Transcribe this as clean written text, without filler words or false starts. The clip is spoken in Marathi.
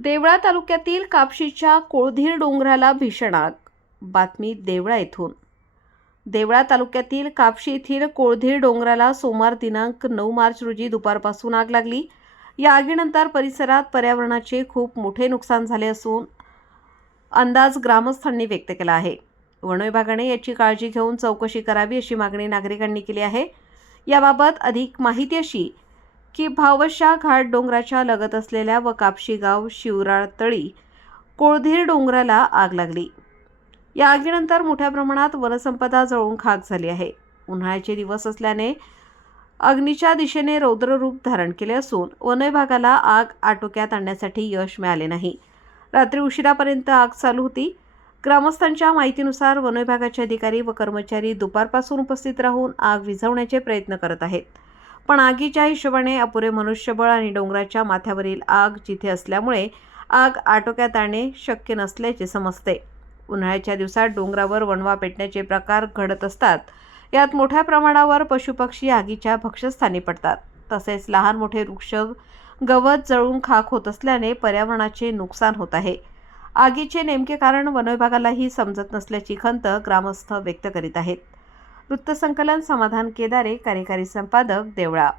देवळा तालुक्यातील कापशीच्या कोळधीर डोंगराला भीषण आग. बातमी देवळा येथून. देवळा तालुक्यातील कापशी येथील कोळधीर डोंगराला सोमवार दिनांक 9 मार्च रोजी दुपारपासून आग लागली. या आगीनंतर परिसरात पर्यावरणाचे खूप मोठे नुकसान झाले असून अंदाज ग्रामस्थांनी व्यक्त केला आहे. वन विभागाने याची काळजी घेऊन चौकशी करावी अशी मागणी नागरिकांनी केली आहे. याबाबत अधिक माहिती अशी की भावशा घाट डोंगराच्या लगत असलेल्या व कापशी गाव शिवराळ तळी कोळधीर डोंगराला आग लागली. या आगीनंतर मोठ्या प्रमाणात वनसंपदा जळून खाक झाली आहे. उन्हाळ्याचे दिवस असल्याने अग्नीच्या दिशेने रौद्र रूप धारण केले असून वन विभागाला आग आटोक्यात आणण्यासाठी यश मिळाले नाही. रात्री उशिरापर्यंत आग चालू होती. ग्रामस्थांच्या माहितीनुसार वन विभागाचे अधिकारी व कर्मचारी दुपारपासून उपस्थित राहून आग विझवण्याचे प्रयत्न करत आहेत. पण आगीच्या हिशोबाने अपुरे मनुष्यबळ आणि डोंगराच्या माथ्यावरील आग जिथे असल्यामुळे आग आटोक्यात आणणे शक्य नसल्याचे समजते. उन्हाळ्याच्या दिवसात डोंगरावर वणवा पेटण्याचे प्रकार घडत असतात. यात मोठ्या प्रमाणावर पशुपक्षी आगीच्या भक्षस्थानी पडतात. तसेच लहान मोठे वृक्ष गवत जळून खाक होत असल्याने पर्यावरणाचे नुकसान होत आहे. आगीचे नेमके कारण वन विभागालाही समजत नसल्याची खंत ग्रामस्थ व्यक्त करीत आहेत. वृत्तसंकलन समाधान केदारे, कार्यकारी संपादक, देवळा.